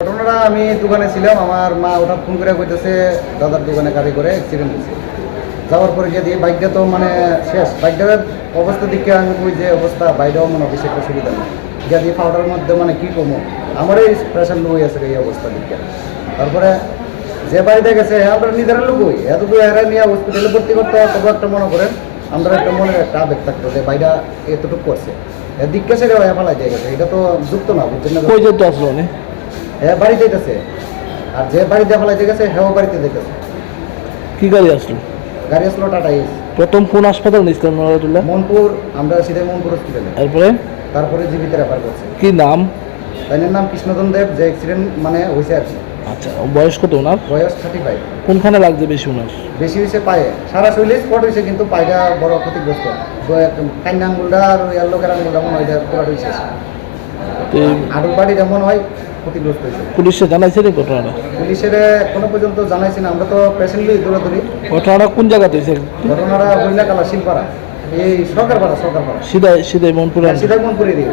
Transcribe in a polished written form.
ঘটনাটা আমি দোকানে ছিলাম, আমার মা ওটা ফোন করে কইতেছে দাদার দোকানে গাড়ি করে অ্যাক্সিডেন্ট হয়েছে। যাওয়ার পরে গিয়ে দিয়ে বাইকটা তো মানে শেষ, বাইকটার অবস্থা দিকে আমি কই যে অবস্থা বাইরেও মনে বেশি একটা সুবিধা নেই, গিয়ে দিয়ে পাউডার মধ্যে মানে কী কমো, আমারই প্রেশার লো আছে এই অবস্থা দিকে। তারপরে যে বাড়িতে গেছে আমরা নিজেরা লোকই এতটুকু এরা নিয়ে হসপিটালে ভর্তি করতে হয়, তবু একটা মনে করেন আমরা একটা মনের একটা আবেগ থাকতো যে বাইরা এতটুকু করছে, এর দিককে সেটা হয়ে ফেলাই দিয়ে গেছে, এটা তো যুক্ত না, বুঝছেন না? কই যেতে আসলো উনি? হ্যাঁ বাড়িতে যেতেছে, আর যে বাড়িতে ফেলাইতে গেছে হ্যাঁ বাড়িতে যেতেছে। কি গাড়ি আসলো? গাড়ি আসলো টাটা এস। প্রথম কোন হাসপাতাল নিয়েছিলেন নড়াতুল্লাহ? মনপুর, আমরা সিধে মনপুর হসপিটালে। তারপরে তারপরে জীবিত রেফার করছে। কি নাম? তাই নাম কৃষ্ণধন দেব, যে অ্যাক্সিডেন্ট মানে হয়েছে আর কি। আচ্ছা, বয়স কত ওনার? বয়স 35। কোনখানে লাগছে বেশি ওনার? বেশি হয়েছে পায়ে, সারা শরীরে স্পট হয়েছে কিন্তু পায়টা বড় ক্ষতিগ্রস্ত, কান্না আঙ্গুলটা আর ওই লোকের আঙ্গুলটা মনে হয় পুরা হয়েছে, আডুর বাড়িটা মনে হয় ক্ষতিগ্রস্ত হয়েছে। পুলিশে জানাইছে রে ঘটনাটা? পুলিশের এখনো পর্যন্ত জানাইছি না, আমরা তো পেশেন্টলি দৌড়াদৌড়ি। ঘটনাটা কোন জায়গাতে হয়েছে? ঘটনাটা বইলাকালা শিলপাড়া, এই সরকারপাড়া। সিধাই সিধাই মনপুর। সিধাই মনপুরে দিয়ে